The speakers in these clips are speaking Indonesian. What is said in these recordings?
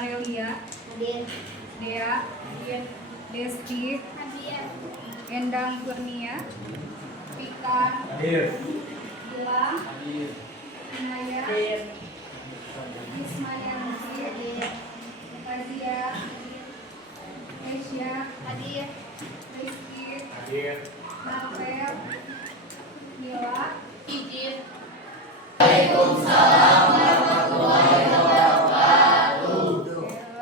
Arelia, Hadir. Dea, Hadir. Desti, Hadir. Endang Kurnia, Pikan, Hadir. Gilang, Hadir. Inaya, Hadir. Ismayanti, Hadir. Fazia, Aisyah, Hadir. Rizky, Hadir. Marvel, Mila. Hadir.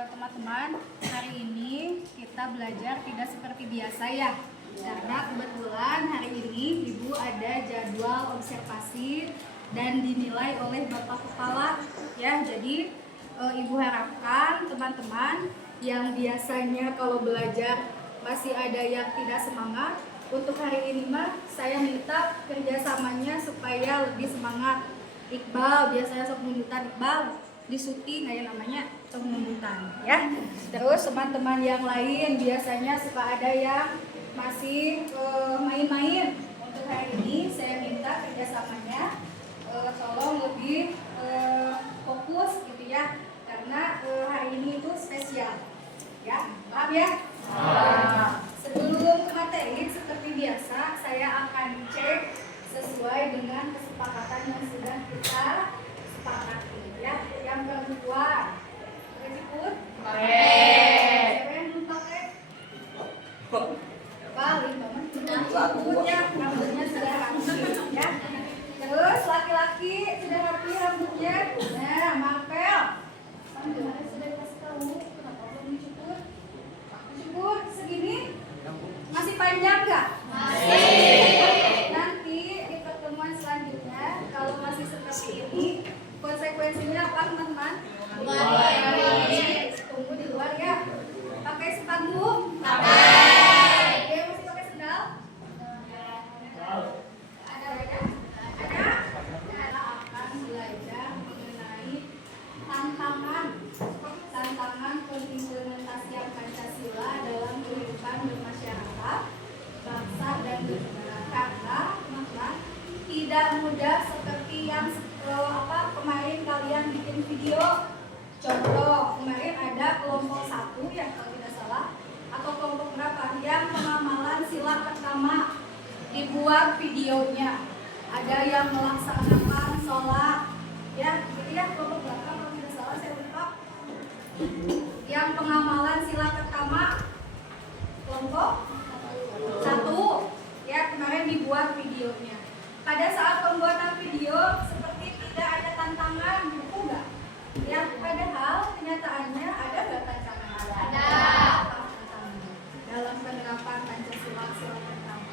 Teman-teman, hari ini kita belajar tidak seperti biasa ya. Karena kebetulan hari ini Ibu ada jadwal observasi dan dinilai oleh Bapak Kepala ya. Jadi Ibu harapkan teman-teman yang biasanya kalau belajar masih ada yang tidak semangat, untuk hari ini mah saya minta kerjasamanya supaya lebih semangat. Iqbal biasanya sok mundutan, Iqbal disuti nggak ya namanya sok mundutan ya. Terus teman-teman yang lain biasanya suka ada yang masih main-main. Untuk hari ini saya minta kerjasamanya tolong lebih fokus gitu ya, karena hari ini itu spesial ya, paham ya? Sebelum ke materi seperti biasa saya akan cek sesuai dengan kesepakatan yang sudah kita sepakati ya. Yang perempuan ikut? Siapa yang belum pakai? Paling banget ikut ya, rambutnya sudah rapi ya. Terus laki-laki sudah rapi rambutnya. Nah, Marvel kan kemarin sudah kasih tahu kenapa belum dicukur? Cukur segini masih panjang nggak? Nanti di pertemuan selanjutnya kalau masih seperti ini konsekuensinya apa teman-teman? Tunggu di luar ya. Pakai sepatu? Pakai. Dia masih pakai sendal? Ada? Kita akan belajar mengenai tantangan pengimplementasian Pancasila dalam kehidupan bermasyarakat, bangsa dan bernegara. Karena teman-teman tidak mudah seperti yang kemarin kalian bikin video. Contoh kemarin ada kelompok 1 yang kalau tidak salah, atau kelompok berapa yang pengamalan sila pertama, dibuat videonya. Ada yang melaksanakan sholat ya, gitu ya, kelompok berapa kalau tidak salah saya lupa. Yang pengamalan sila pertama kelompok 1 ya, kemarin dibuat videonya. Pada saat pembuatan video seperti tidak ada tantangan, buku nggak? Ya, padahal kenyataannya ada nggak tantangan? Ada. Dalam penerapan Pancasila sila pertama.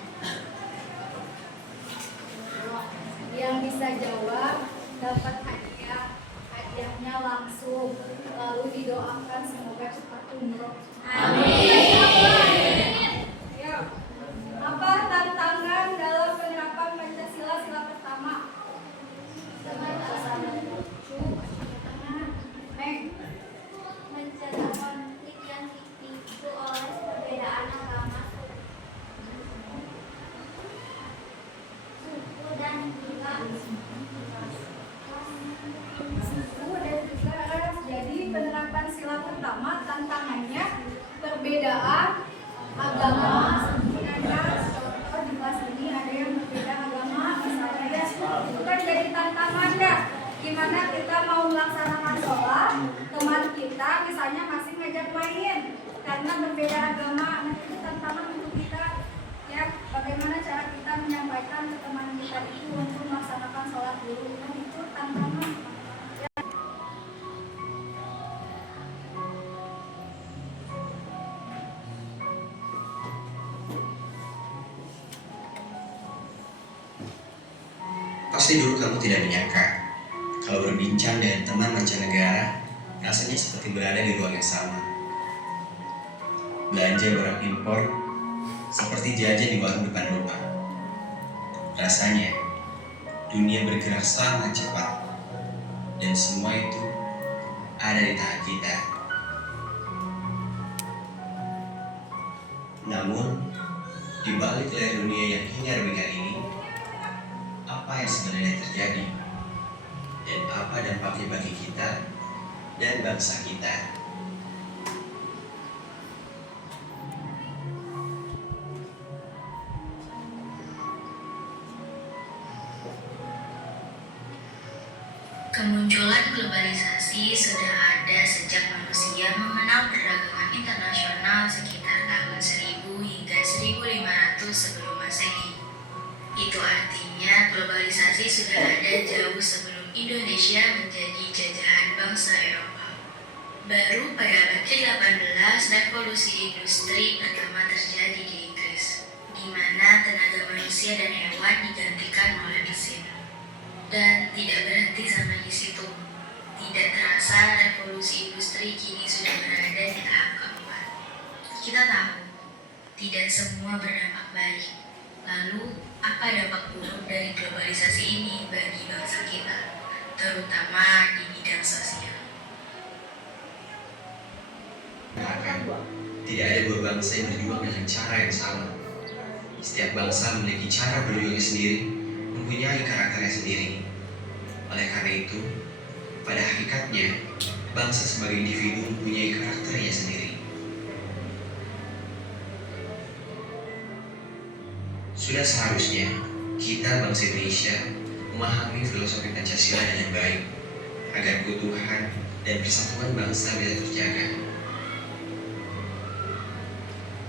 Yang bisa jawab dapat hadiahnya langsung, lalu didoakan semoga cepat umroh. Amin. Ya. Apa tantangan dalam penerapan Pancasila sila pertama? Mencegah konflik yang dipicu oleh perbedaan agama, suku dan juga ras. Jadi penerapan sila pertama tantangannya perbedaan agama dan ras. Contoh di kelas ini ada yang berbeda agama, misalnya ya, itu kan jadi tantangan ya. Gimana kita mau melaksanakan sholat, teman kita misalnya masih ngajak main karena berbeda agama. Nah, itu tantangan untuk kita ya, bagaimana cara kita menyampaikan ke teman kita itu untuk melaksanakan sholat dulu. Nah, itu tantangan. Pasti dulu kamu tidak menyangka kalau berbincang dengan teman mancanegara rasanya seperti berada di ruang yang sama. Belanja barang impor seperti jajan di warung depan rumah. Rasanya dunia bergerak sangat cepat dan semua itu ada di tangan kita. Namun di balik layar dunia yang hingar bingar ini, apa yang sebenarnya terjadi dan apa dampaknya bagi kita dan bangsa kita? globalisasi sudah ada sejak manusia mengenal perdagangan internasional sekitar tahun 1000 hingga 1500 sebelum Masehi. Itu artinya globalisasi sudah ada jauh sebelum Indonesia menjadi jajahan bangsa Eropa. Baru pada abad ke-18 revolusi industri pertama terjadi di Inggris, di mana tenaga manusia dan hewan digantikan oleh mesin. Dan tidak berhenti sampai di situ. Tidak terasa revolusi industri kini sudah berada di tahap keempat. Kita tahu, tidak semua berdampak baik. Lalu, apa dampak buruk dari globalisasi ini bagi bangsa kita, terutama di bidang sosial? Tidak ada dua bangsa yang berjuang dengan cara yang sama. Setiap bangsa memiliki cara berjuangnya sendiri, mempunyai karakternya sendiri. Oleh karena itu, pada hakikatnya, bangsa sebagai individu mempunyai karakternya sendiri. Sudah seharusnya kita bangsa Indonesia memahami filosofi Pancasila dengan baik, agar keutuhan dan persatuan bangsa bisa terjaga.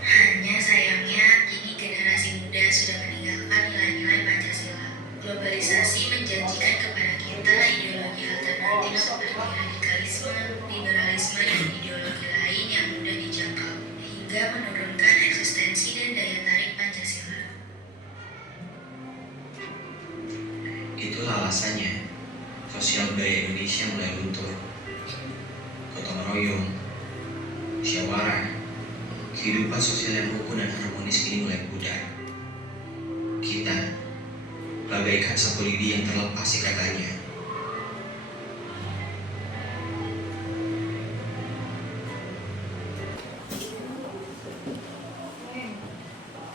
Hanya sayangnya kini generasi muda sudah meninggalkan nilai-nilai Pancasila. Globalisasi menjanjikan kepada kita ideologi alternatif seperti radikalisme, liberalisme, dan ideologi lain yang mudah dijangkau, hingga menurunkan eksistensi dan daya tarik Pancasila. Itulah alasannya sosial budaya Indonesia mulai luntur. Gotong royong, musyawarah, kehidupan sosial yang rukun dan harmonis kini mulai pudar. Kita bagaikan satu lidi yang terlepas ikatannya.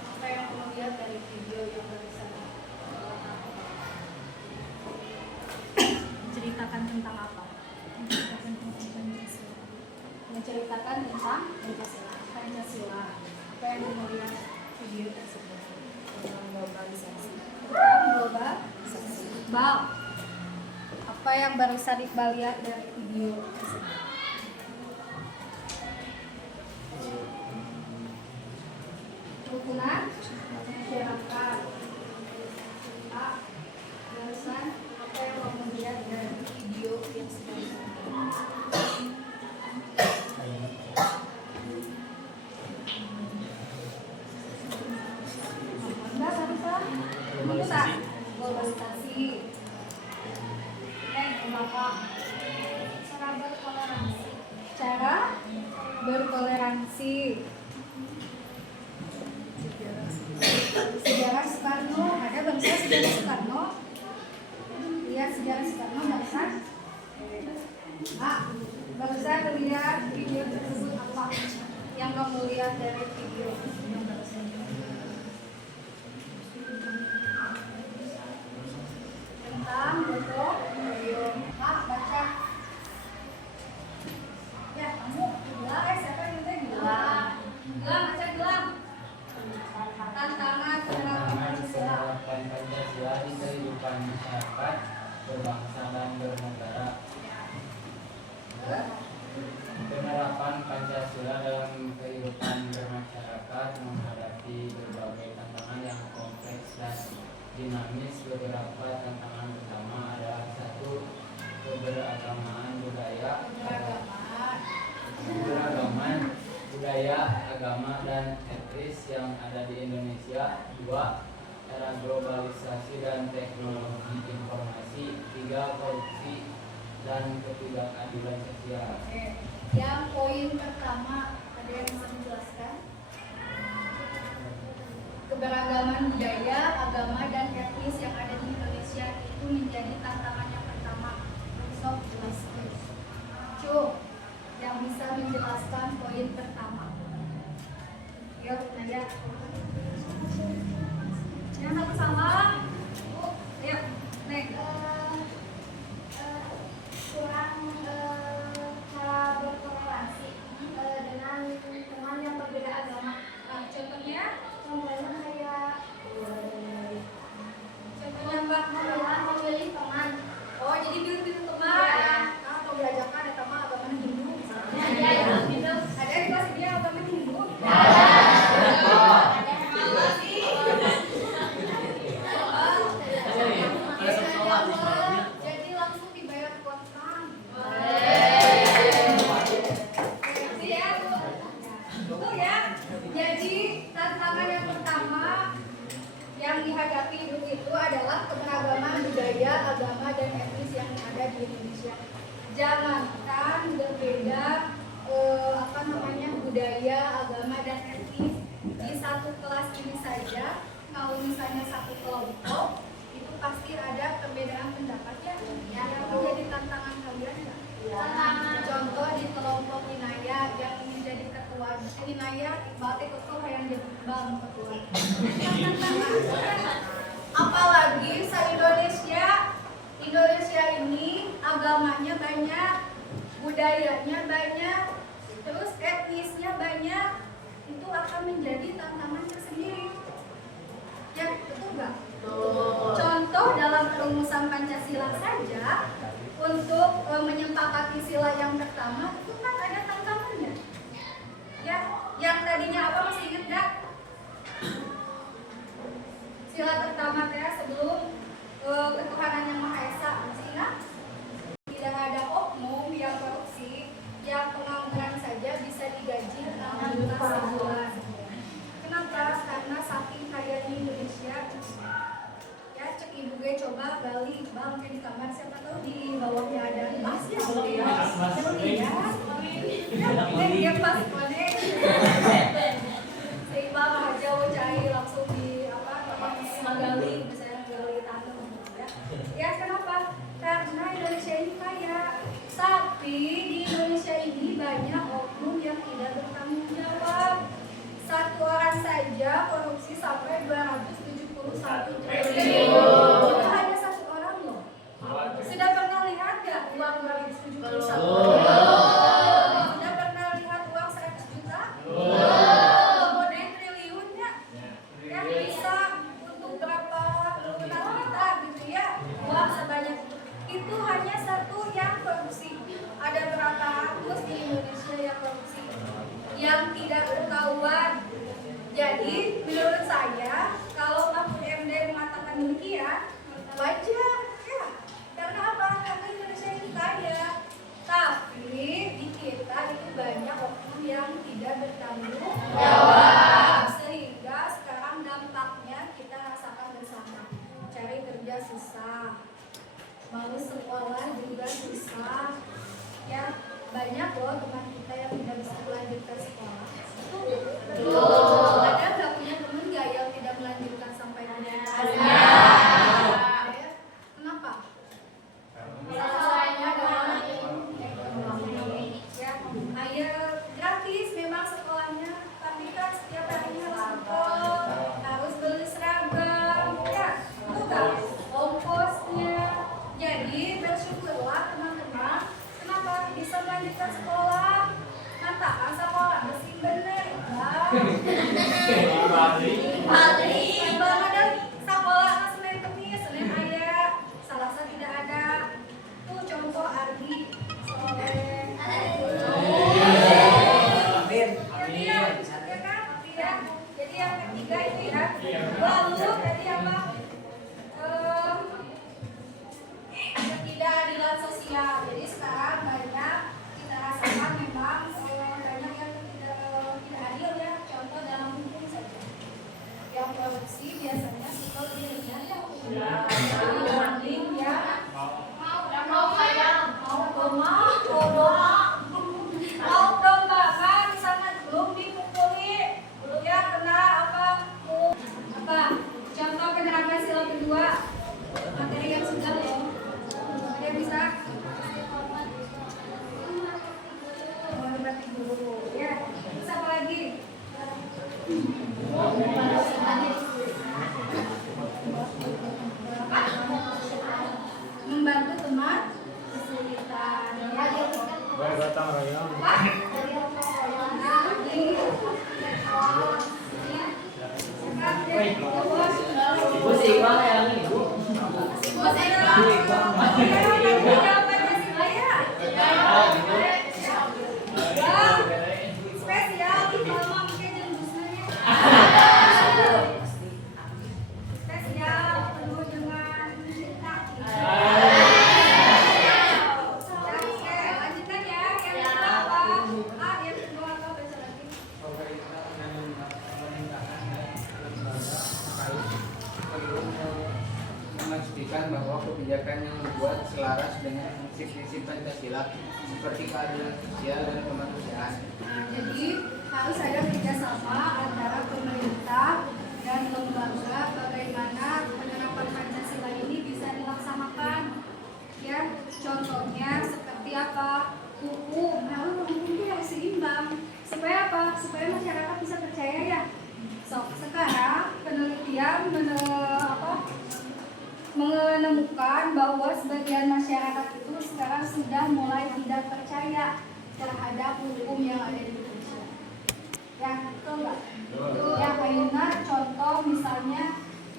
Apa yang kamu lihat dari video yang barusan? Menceritakan tentang apa? Menceritakan tentang Pancasila. Apa yang kamu lihat video tersebut? Tentang globalisasi. Tentang globalisasi. Bal, apa yang barusan Iqbal lihat dari video tersebut? Kerukunan masyarakat. Ah, barusan apa yang kamu lihat dari video yang sebelumnya? Enggak, barusan. Globalisasi. Apa? Cara bertoleransi. Cara bertoleransi. Sejarah Soekarno, ada bangsa sejarah Soekarno. Lihat sejarah Soekarno bangsa. Bangsa lihat video tersebut apa yang kamu lihat dari video yang barusan? Tentang gotong royong. Baca. Ya, kamu gelang, siapa yang minta gelang? Gelang, baca gelang. Tantangan penerapan Pancasila di kehidupan masyarakat berbangsa dan bernegara. Penerapan Pancasila dalam kehidupan bermasyarakat menghadapi berbagai tantangan yang kompleks dan dinamis. Beberapa tantangan pertama adalah satu, keberagaman budaya, agama dan etnis yang ada di Indonesia. 2. Era globalisasi dan teknologi informasi. 3. Korupsi dan ketidakadilan sosial. Yang poin pertama, ada yang bisa menjelaskan? Keberagaman budaya, agama, dan etnis yang ada di Indonesia itu menjadi tantangan yang pertama. Sok jelaskan. Yang bisa menjelaskan poin pertama. Yuk, Naya. Yang satu salah. Ayo, Neng. Kurang cara bertoleransi dengan teman yang berbeda agama. Contohnya? Contohnya kayak Contohnya Mbak. memilih teman. Oh, jadi pilih-pilih teman. Iya. budaya, agama, dan etnis di satu kelas ini saja. Kalau misalnya satu kelompok itu pasti ada perbedaan pendapat ya. Yang menjadi tantangan kalian ya. Contoh di kelompok Inaya yang menjadi ketua Inaya, Iqbal ketua yang jadi Iqbal ketua. Apalagi Indonesia ini agamanya banyak, budayanya banyak, terus etnisnya banyak, itu akan menjadi tantangan tersendiri. Ya, betul nggak? Contoh dalam perumusan Pancasila saja, untuk menyepakati sila yang pertama itu kan ada tantangannya. Ya, yang tadinya apa masih ingat nggak? Sila pertama sebelum ketuhanan yang Maha Esa, masih ingat? Tidak ada oknum yang korupsi, yang pengangguran saja bisa digaji 6 juta sebulan. Kenapa? Karena saking kayanya Indonesia. Ya, cek ibu gue coba Bali, Bang, mungkin di kamar siapa tahu di bawahnya ada emas ya. Dia pas kode. Seimbang aja cari langsung di Magali, misalnya Magali Tanah ya. Ya, kenapa? Karena Indonesia ini kaya. Tapi di Indonesia ini banyak oknum yang tidak bertanggung jawab. Satu orang saja korupsi sampai 271 triliun. Itu hanya satu orang loh. Sudah pernah lihat nggak uang 271 triliun? Sudah pernah lihat uang 100 juta? Kemudian triliunnya yang bisa untuk berapa tahun kita gitu ya, uang sebanyak itu hanya satu yang korupsi. Ada berapa ratus di Indonesia yang korupsi yang tidak ketahuan. Jadi menurut saya kalau Mahfud MD mengatakan demikian wajar ya. Karena apa? Karena Indonesia ini kaya. Tapi di kita itu banyak oknum yang tidak bertanggung jawab. Sehingga sekarang dampaknya kita rasakan bersama. Cari kerja susah, mau sekolah juga susah. Ya, banyak loh teman kita yang tidak bisa melanjutkan sekolah. Ada nggak punya teman nggak yang tidak melanjutkan sampai ada? Kenapa? Salahnya adalah ekonomi. Ya, ayah gratis memang sekolahnya, tapi kan setiap harinya harus sekolah, harus beli seragam, ya, bukan ongkosnya. Jadi bersyukurlah teman-teman. Kenapa bisa melanjutkan sekolah? Katakan sekolah mesin bener. Balik ada sekolah Senin Kemis, Senin ayah, Selasa tidak ada. Tuh contoh Ardi soleh. Jadi yang ketiga itu ya. Lalu tadi apa? Ketidakadilan sosial. Jadi sekarang banyak kita rasakan memang banyak yang tidak adil ya. Contoh dalam hukum saja. Yang korupsi biasanya suka lebih ringan ya hukumnya dibanding ya mau domba kan sana belum dipukuli ya kena apa contoh penerapan sila kedua materi yang sudah loh dia bisa menghormati guru ya. Terus apa lagi? Membantu teman kesulitan ya. Gotong royong. Ibu sih Iqbal yang ini ibu. Spesial kalau mau mungkin jembusnya. Spesial penuh dengan cinta. Lanjutkan ya. Yang kedua apa? Yang kedua apa baca lagi? Memastikan bahwa kebijakan yang dibuat selaras dengan prinsip-prinsip Pancasila seperti keadilan sosial dan kemanusiaan. Nah, jadi harus ada kerjasama antara pemerintah dan lembaga bagaimana penerapan Pancasila ini bisa dilaksanakan. Ya, contohnya seperti apa? Hukum harus seimbang. Supaya apa? Supaya masyarakat bisa percaya ya. Sekarang penelitian menemukan bahwa sebagian masyarakat itu sekarang sudah mulai tidak percaya terhadap hukum yang ada di Indonesia. Ya, betul nggak? Ya, karena contoh misalnya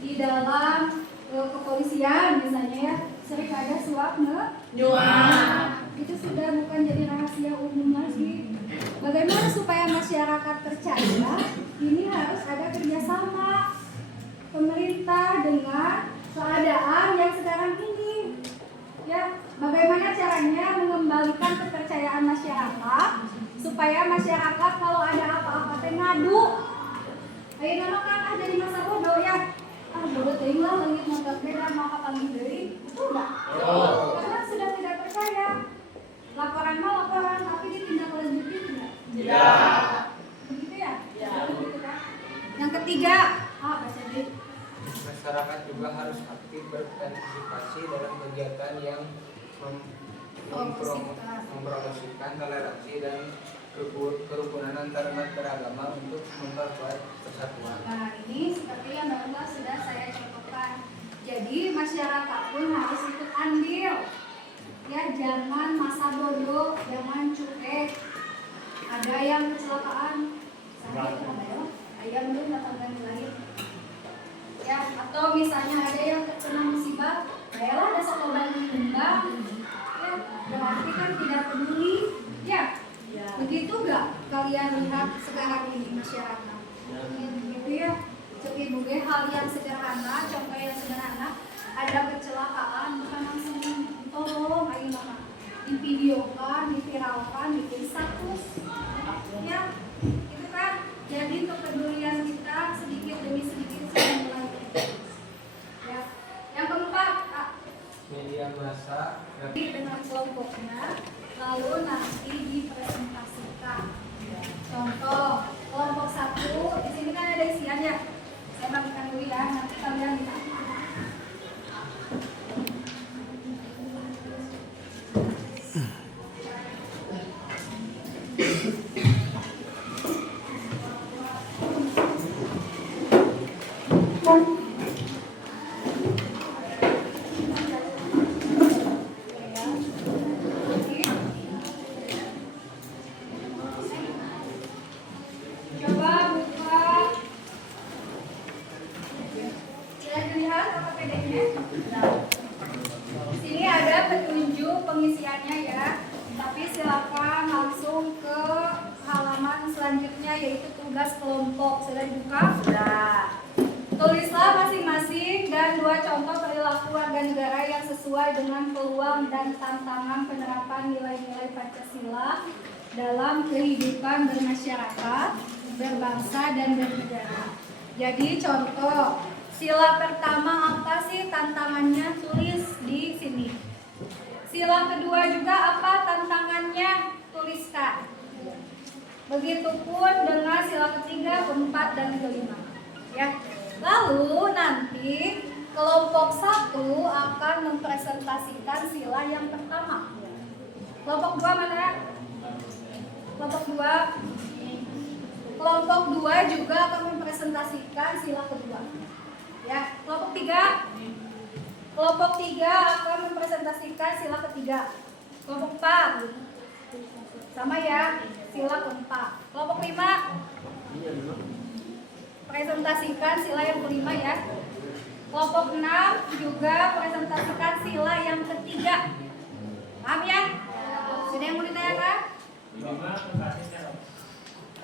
di dalam kepolisian misalnya ya sering ada suap menyuap. Itu sudah bukan jadi rahasia umum lagi. Bagaimana supaya masyarakat percaya? Ini harus ada kerjasama pemerintah dengan keadaan yang sekarang ini. Ya, bagaimana caranya mengembalikan kepercayaan masyarakat supaya masyarakat kalau ada apa-apa teh ngadu. Ayo nama kan ada di masa bodoh ya. Bodoh teh lah langit motor beda mau kapan deui. Betul enggak? Karena sudah tidak percaya. Laporan mah laporan tapi ditindaklanjuti tidak? Tidak. Begitu ya? Ya. Yang ketiga, Masyarakat juga harus aktif berpartisipasi dalam kegiatan yang mempromosikan toleransi dan kerukunan antar umat beragama untuk memperkuat persatuan. Nah, ini seperti yang barusan sudah saya contohkan. Jadi masyarakat pun harus ikut andil. Ya, jangan masa bodoh, jangan cuek. Ada yang kecelakaan, sakit ada ya, ayam belum datang lain. Ya, atau misalnya ada yang terkena musibah, ayolah ada sekolah diundang. Ya, berarti kan tidak peduli. Ya, begitu nggak kalian lihat sekarang ini masyarakat? Gitu ya, seperti hal yang sederhana, contoh yang sederhana, ada kecelakaan bukan langsung tolong, ayo mama, divideokan, diviralkan, bikin status. Ya, itu kan jadi kepedulian kita sedikit demi sedikit sudah mulai. Ya, yang keempat, Media massa dengan kelompoknya, lalu nanti dipresentasikan. Contoh, kelompok 1, di sini kan ada isiannya. Saya bagikan dulu ya, nanti kalian lihat. Coba buka. Sudah dilihat apa PDF-nya? Di sini ada petunjuk pengisiannya ya. Tapi silakan langsung ke halaman selanjutnya yaitu tugas kelompok. Sudah dibuka? Sudah. Tulislah masing-masing dan 2 contoh perilaku warga negara yang sesuai dengan peluang dan tantangan penerapan nilai-nilai Pancasila dalam kehidupan bermasyarakat, berbangsa dan bernegara. Jadi contoh, sila pertama apa sih tantangannya? Tulis di sini. Sila kedua juga apa tantangannya? Tuliskan. Begitupun dengan sila ketiga, keempat dan kelima. Ya. Lalu nanti kelompok 1 akan mempresentasikan sila yang pertama. Kelompok 2 mana? Kelompok 2. Kelompok 2 juga akan mempresentasikan sila kedua. Ya, kelompok 3. Kelompok 3 akan mempresentasikan sila ketiga. Kelompok 4 sama ya, sila keempat. Kelompok 5 presentasikan sila yang kelima ya. Kelompok 6 juga presentasikan sila yang ketiga. Paham ya? Sudah yang mau ditanyakan?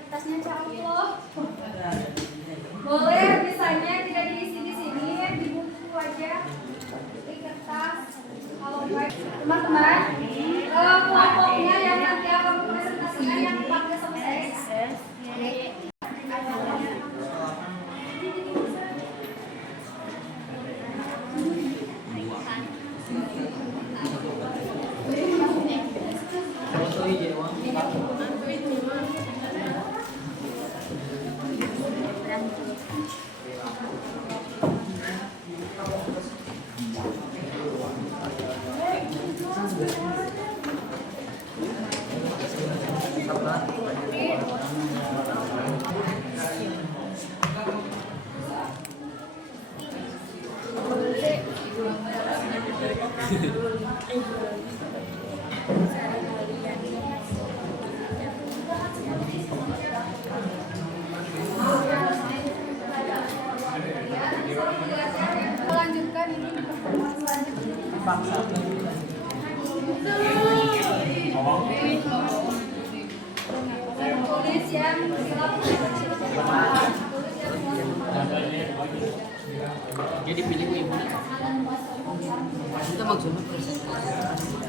Kertasnya cantik loh. Boleh misalnya tidak diisi di sini, di buku aja. Di kertas. Kalau baik, teman-teman, kelompoknya yang nanti akan mempresentasikan yang 4 sampai 6. Foto hijau Lanjutkan ini di pertemuan selanjutnya. Tulis yang silap. Jadi pilih ibu. Kita maksudnya presentasi.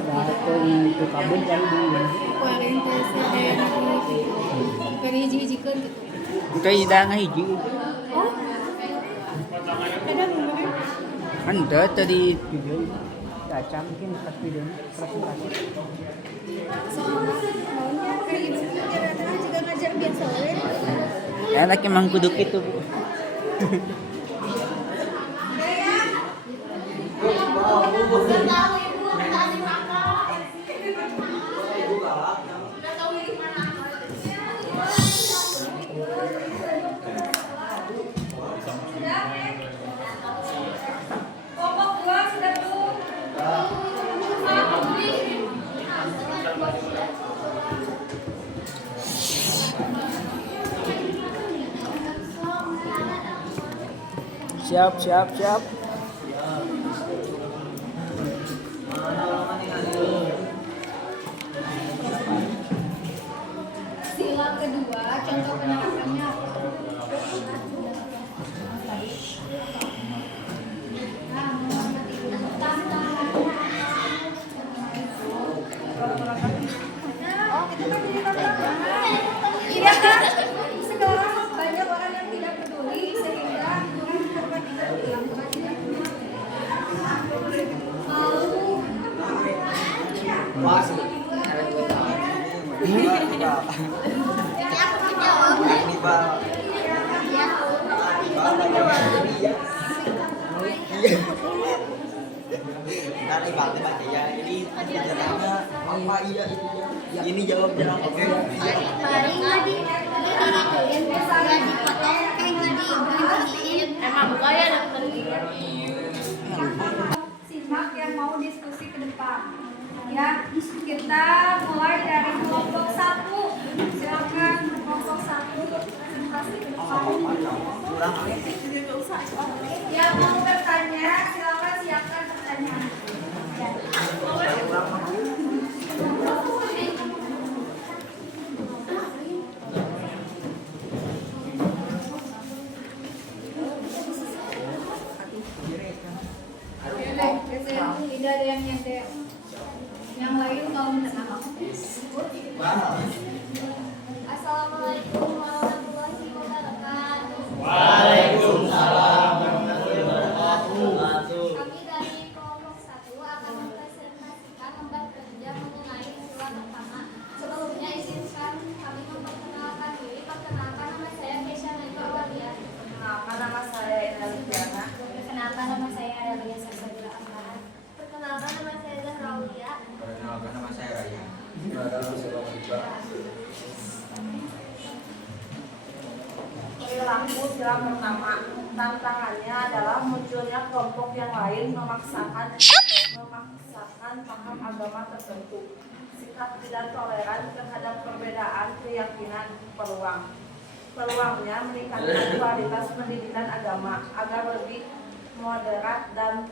itu kabel kan dulu. orientasi dari hiji-hijikeun gitu. Engke ida ngahiji. Oh. Ada nomornya? Anda tadi video baca mungkin pas video presentasi. Soalnya maunya kayak gitu jarang juga ngajar biasa we. Ya laki emang kudu kitu, Bu. Kelompok 2 sudah belum? Siap. Sila kedua, contoh penerapannya apa? Iya kan? Sekarang banyak orang yang tidak peduli sehingga kurang terperhatikan dilakukan tidak peduli. Ini jawab jalan oke. Paling nggak di digituin, nggak dipotong, kayak nggak diberhentiin. Emang gaya dokter. Simak yang mau diskusi ke depan. Ya, kita mulai dari kelompok 1. Silakan kelompok 1 presentasi ke depan. Yang mau bertanya, silakan siapkan pertanyaan. Tidak ada yang nyender. Yang lain kalau tenang. Assalamualaikum warahmatullahi wabarakatuh. Waalaikumsalam warahmatullahi wabarakatuh. Kami dari kelompok 1 akan mempresentasikan lembar kerja mengenai sila pertama. Sebelumnya izinkan kami memperkenalkan diri. Perkenalkan, nama saya Kesha Naima Awalia. Perkenalkan, nama saya Ina Lidiana. Perkenalkan, nama saya Adelia Sarsabila Amara. Perkenalkan, nama saya Zahra Aulia. Perkenalkan, nama saya Raya. Perilaku sila pertama, tantangannya adalah munculnya kelompok yang lain memaksakan paham agama tertentu. Sikap tidak toleran terhadap perbedaan keyakinan peluangnya meningkatkan kualitas pendidikan agama agar lebih moderat dan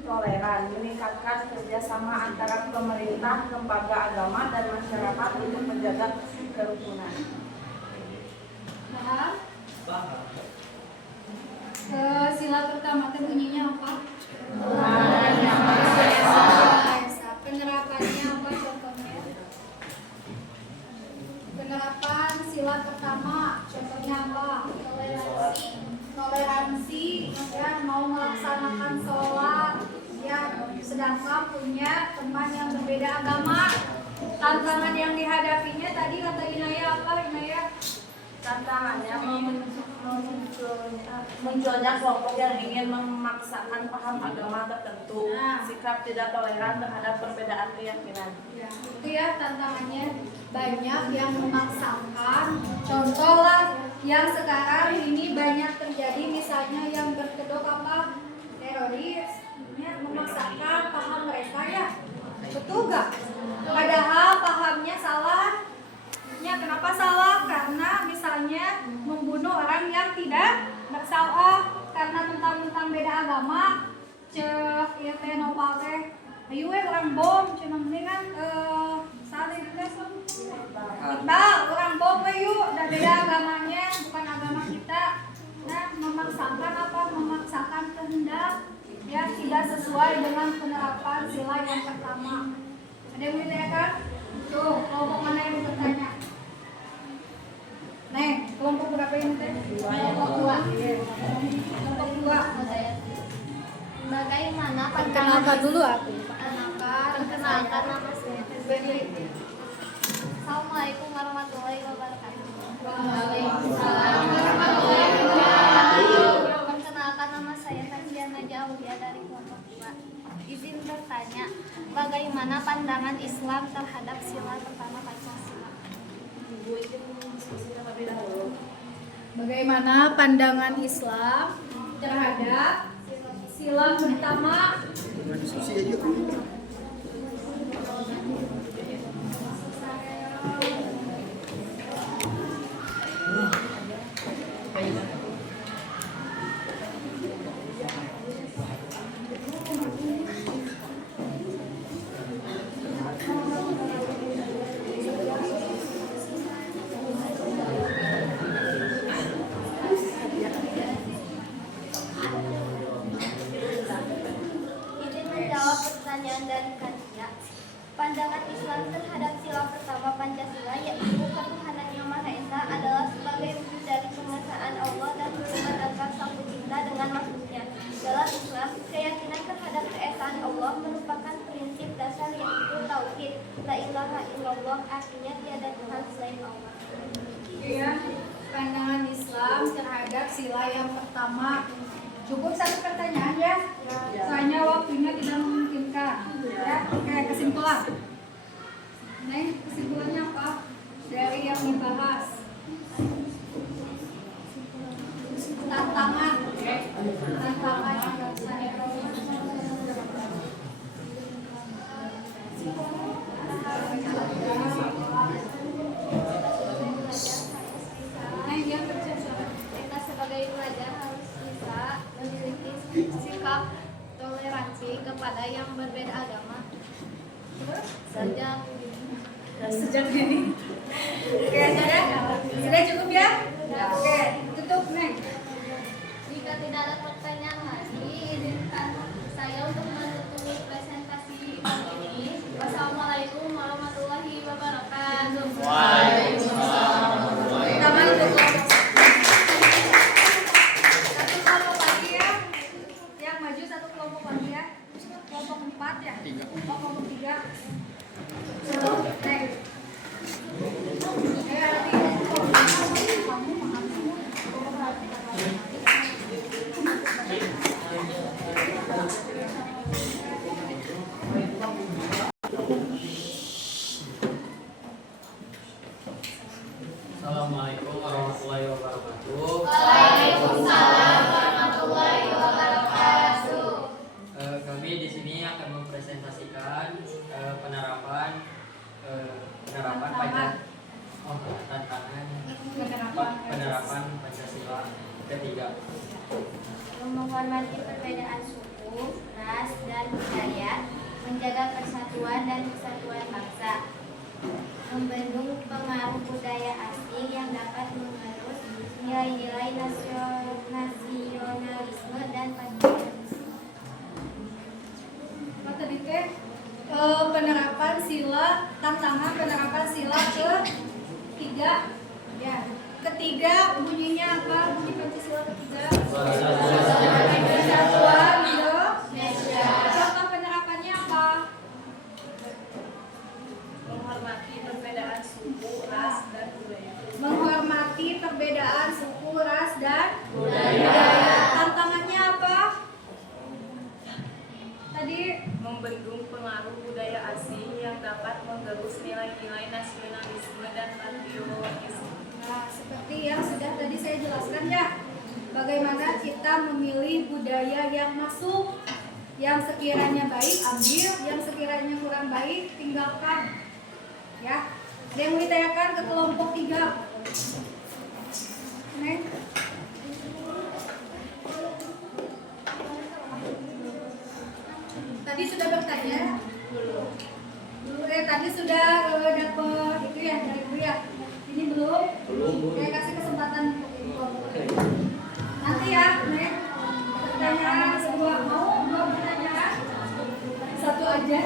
toleran, meningkatkan kerjasama antara pemerintah, lembaga agama, dan masyarakat untuk menjaga kerukunan. Paham? Sila pertama itu bunyinya apa? Penerapannya apa contohnya? Penerapan sila pertama contohnya apa? Toleransi, ya, mau melaksanakan sholat, ya, sedangkan punya teman yang berbeda agama. Tantangan yang dihadapinya tadi kata Inaya apa, Inaya? Tantangannya munculnya kelompok yang ingin memaksakan paham agama tertentu, sikap tidak toleran terhadap perbedaan keyakinan. Ya, itu ya tantangannya, banyak yang memaksakan. Contoh lah yang sekarang ini banyak terjadi, misalnya yang berkedok apa, teroris, ya, memaksakan paham mereka, ya, betul gak? Padahal pahamnya salah. Ya, kenapa salah? Karena misalnya membunuh orang yang tidak bersalah karena mentang-mentang beda agama. Cek ieu teh nopal teh ayo we orang bom cenah mendingan saleh teh Iqbal orang bom we yuk, da beda agamanya, bukan agama kita. Nah, memaksakan apa? Memaksakan kehendak, ya, tidak sesuai dengan penerapan sila yang pertama. Ada yang mau ditanyakan? Tuh, kelompok mana yang bertanya? Neng, kelompok berapa ini teh? Kelompok 2. Kelompok 2. Bagaimana Perkenalkan dulu aku. Perkenalkan nama saya Assalamualaikum warahmatullahi wabarakatuh. Waalaikumsalam. Perkenalkan nama saya Tanzia Naja Aulia dari kelompok 2. Izin bertanya, bagaimana pandangan Islam terhadap sila pertama Pancasila? Bagaimana pandangan Islam terhadap sila pertama? Izin menjawab pertanyaan dari Katia. Pandangan Islam terhadap sila pertama Pancasila yaitu ketuhanan yang Maha Esa adalah sebagai wujud dari pengesaan Allah dan hubungan antar Sang Pencipta dengan makhluknya. Dalam Islam, keyakinan terhadap keesaan Allah merupakan prinsip dasar yaitu tauhid. La ilaha illallah artinya tiada Tuhan selain Allah. Iya, pandangan Islam terhadap sila yang pertama. Cukup satu pertanyaan ya, soalnya waktunya tidak memungkinkan. Ya, oke, kesimpulan. Neng, kesimpulannya apa dari yang dibahas? Tantangan, tantangan. Neng, yang kerja siapa? Kita sebagai pelajar harus bisa memiliki sikap toleransi kepada yang berbeda agama. Sejak dini. Oke, sudah cukup ya? Oke, tutup Neng. Jika tidak ada pertanyaan lagi, izinkan saya untuk menutup presentasi kali ini. Wassalamualaikum warahmatullahi wabarakatuh. Pertama untuk satu kelompok lagi ya. Yang maju satu kelompok lagi ya. Kelompok 4 ya? Oh, kelompok 3. Neng. Assalamualaikum warahmatullahi wabarakatuh. Waalaikumsalam warahmatullahi wabarakatuh. Kami di sini akan mempresentasikan penerapan penerapan Pancasila ketiga. Menghormati perbedaan suku, ras, dan budaya, menjaga persatuan dan kesatuan bangsa, membendung pengaruh budaya asing yang dapat mengerus nilai-nilai nasionalisme dan patriotisme. Apa tadi teh? Penerapan sila, tantangan penerapan sila ketiga. Ya, ketiga bunyinya apa? Bunyi Pancasila ketiga. Persatuan, Indonesia. Contoh penerapannya apa? menghormati perbedaan suku, ras, dan budaya. Menghormati perbedaan suku, ras, dan budaya. Tantangannya apa? Tadi Membendung pengaruh budaya asing yang dapat menggerus nilai-nilai nasionalisme dan patriotisme. nah, seperti yang sudah tadi saya jelaskan ya. Bagaimana kita memilih budaya yang masuk. Yang sekiranya baik ambil, yang sekiranya kurang baik tinggalkan. Ya. Ada yang mau ditanyakan ke kelompok 3? Neng. Tadi sudah bertanya? Belum. Tadi sudah dapat itu ya dari Bu ya. Ini belum? Saya kasih kesempatan untuk kelompok 3. Nanti ya, Neng. Pertanyaan kedua mau? Dua pertanyaan? Satu aja. aja.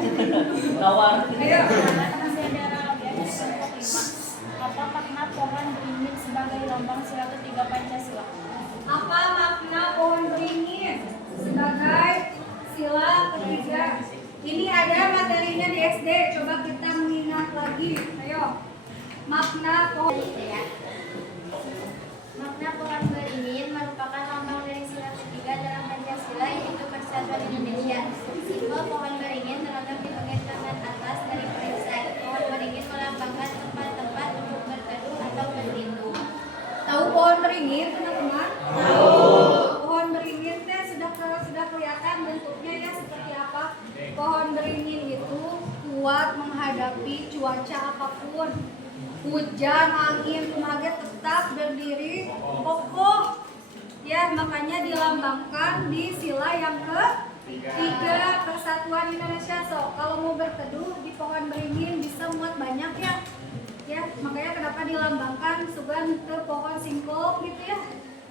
Tawar. Ayo. Masih ada lagi kelompok 5. Apa makna pohon beringin sebagai lambang sila ketiga Pancasila? Apa makna pohon beringin sebagai sila ketiga? Ini ada materinya di SD. Coba kita mengingat lagi. Ayo. Makna pohon. Makna pohon beringin merupakan lambang dari sila ketiga dalam Pancasila, yaitu Persatuan Indonesia. Simbol pohon beringin terletak di bagian kanan atas dari perisai. Pohon beringin melambangkan tempat-tempat untuk berteduh atau berlindung. Tahu pohon beringin, teman-teman? Tahu. Pohon beringin teh sudah kelihatan bentuknya ya seperti apa. Pohon beringin itu kuat menghadapi cuaca apapun. Hujan, angin, kumaha tetap berdiri kokoh. Ya, makanya dilambangkan di sila yang ke-3 Persatuan Indonesia. So, kalau mau berteduh di pohon beringin bisa muat banyak ya. Ya, makanya kenapa dilambangkan sugan ke pohon singkong gitu ya.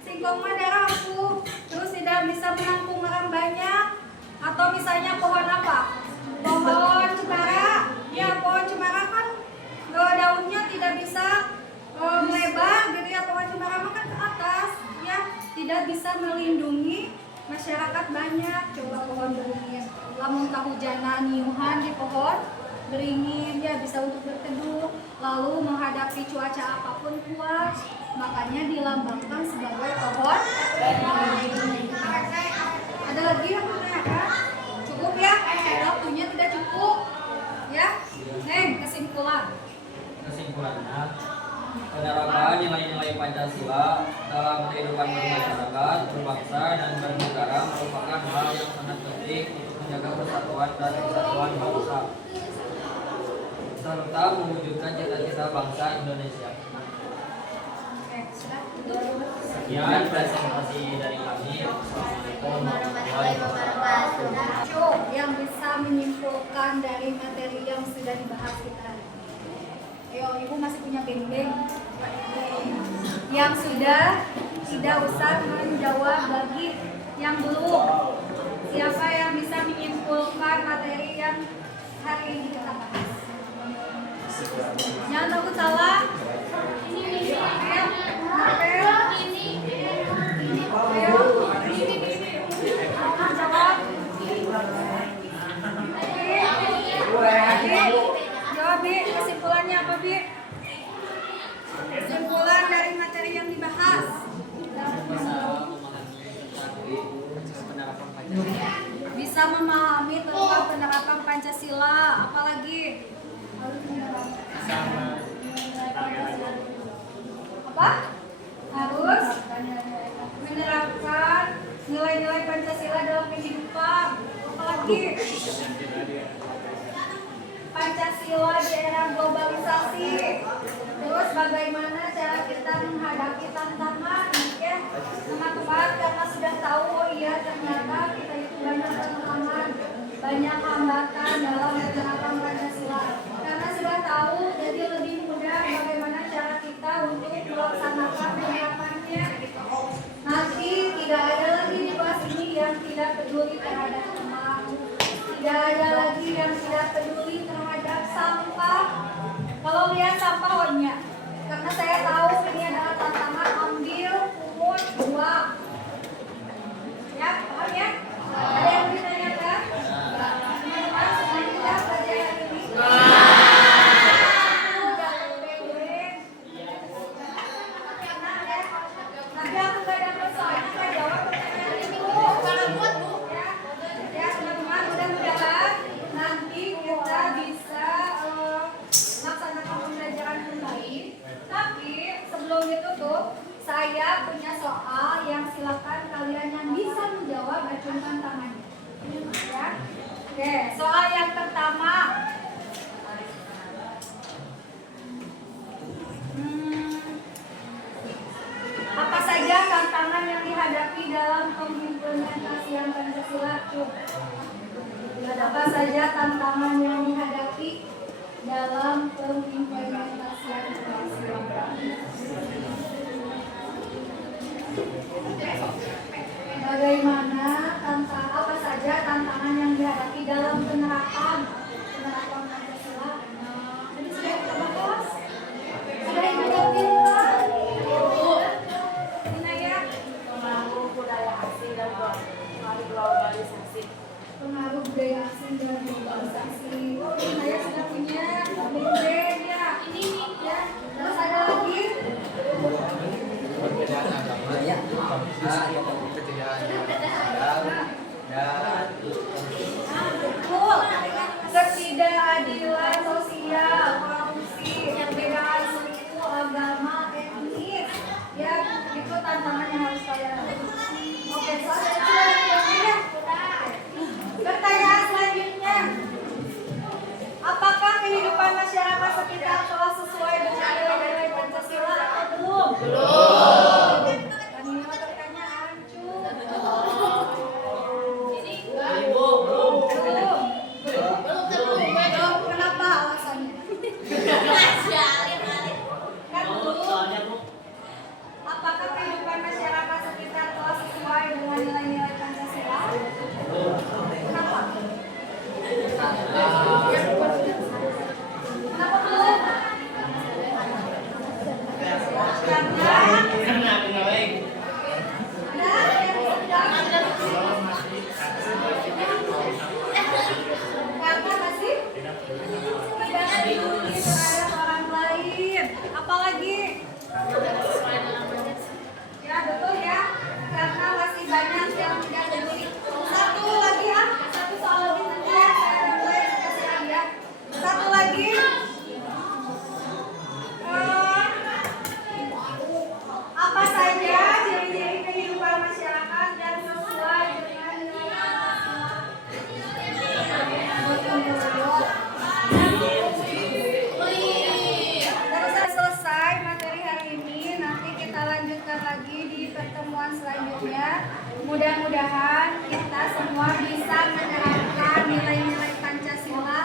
Singkong mah daerah aku, terus tidak bisa menampung orang banyak. Atau misalnya pohon apa? Pohon cemara. Ya, pohon cemara kan daunnya tidak bisa melebar gitu ya. Pohon cemara mah kan ke atas ya, tidak bisa melindungi masyarakat banyak. Coba pohon beringin, lamun kahujanan niuhan di pohon beringin ya bisa untuk berteduh, lalu menghadapi cuaca apapun kuat, makanya dilambangkan sebagai pohon beringin. Ada lagi yang menanyakan? Cukup ya? Waktunya tidak cukup ya. Neng, kesimpulan. Kesimpulannya, penerapan nilai-nilai Pancasila dalam kehidupan bermasyarakat, berbangsa, dan bernegara merupakan hal yang sangat penting untuk menjaga persatuan dan kesatuan bangsa, serta mewujudkan cita-cita bangsa Indonesia. Sekian presentasi dari kami. Assalamualaikum warahmatullahi wabarakatuh. Yang bisa menyimpulkan dari materi yang sudah dibahas kita. Ayo, ibu masih punya geng-geng yang sudah tidak usah menjawab lagi yang belum. Siapa yang bisa menyimpulkan materi yang hari ini kita bahas? Jangan takut salah. Ayo, Marvel. Ayo, jawab. Jawab, Bi. Kesimpulannya apa, Bi? Kesimpulan dari materi yang dibahas. Bisa memahami tentang penerapan Pancasila. Apalagi? Apa? Harus menerapkan nilai-nilai Pancasila dalam kehidupan. Apalagi? Pancasila di era globalisasi. Terus bagaimana cara kita menghadapi tantangan ya teman-teman, karena sudah tahu oh iya ternyata kita itu banyak tantangan, banyak hambatan dalam menerapkan Pancasila. Karena sudah tahu jadi lebih mudah bagaimana cara kita untuk melaksanakan penerapannya. Nanti tidak ada lagi di kelas ini yang tidak peduli terhadap teman. Tidak ada lagi yang tidak peduli terhadap sampah. Kalau lihat sampah warnanya, karena saya tahu ini adalah tantangan ambil, pungut, buang. Ya, paham ya? Ada yang ditanyakan? Teman-teman, semuanya sudah belajar ini? Nanti aku gak ada persoalan, saya jawab pertanyaan ini dulu. Ya, teman-teman, mudah-mudahan nanti kita bisa laksanakan pembelajaran kembali. Tapi sebelum ditutup, saya punya soal yang silakan kalian yang bisa menjawab acungkan tangannya. Ya. Oke, soal yang pertama. Apa saja tantangan yang dihadapi dalam pengimplementasian Pancasila? Apa saja tantangan yang dihadapi dalam pengimplementasian Pancasila? Bagaimana tantangan apa saja saja tantangan yang dihadapi dalam penerapan Pancasila? Tadi sudah kita bahas. Sudah Ibu jawabin kan? Ini ya. Pengaruh budaya asing dan pengaruh globalisasi. Pengaruh budaya asing dan globalisasi. Oh, ini saya sudah punya. Ini ya. Ini ya. Terus ada lagi. Perbedaan agama, ketidakhadilan dan Betul. Ketidakadilan sosial, korupsi, perbedaan suku, agama, etnis. Ya, itu tantangan yang harus kalian hadapi. Oke, selanjutnya. Pertanyaan selanjutnya. Apakah kehidupan masyarakat sekitar telah sesuai dengan nilai-nilai Pancasila atau belum? Belum. Dan ini pertanyaan, cu. Belum. Kenapa alasannya? Kan belum. Apakah kehidupan masyarakat sekitar telah sesuai dengan nilai-nilai Pancasila? Kenapa? Kenapa belum? Karena masih tidak peduli terhadap orang lain. Apalagi? Ya betul ya. Karena masih banyak yang tidak peduli. Satu lagi ya. Satu soal lagi nanti ya. Saya ada mulai kasih lagi ya. Satu lagi. Apa saja ciri-ciri kehidupan masyarakat dan sesuai dengan nilai Pancasila? Selesai materi hari ini. Nanti kita lanjutkan lagi di pertemuan selanjutnya. Mudah-mudahan kita semua bisa menerapkan nilai-nilai Pancasila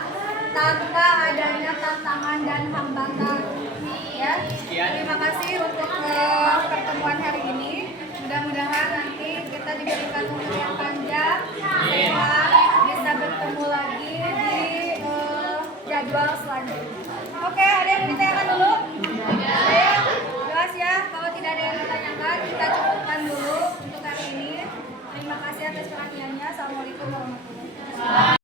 tanpa adanya tantangan dan hambatan. Ya, terima kasih untuk pertemuan hari ini. Mudah-mudahan nanti kita diberikan umur yang panjang, sehat, bisa bertemu lagi di jadwal selanjutnya. Oke, ada yang ditanyakan dulu? Saya jelas ya. Kalau tidak ada yang ditanyakan, kita cukupkan dulu untuk hari ini. Terima kasih atas perhatiannya. Assalamualaikum warahmatullahi wabarakatuh.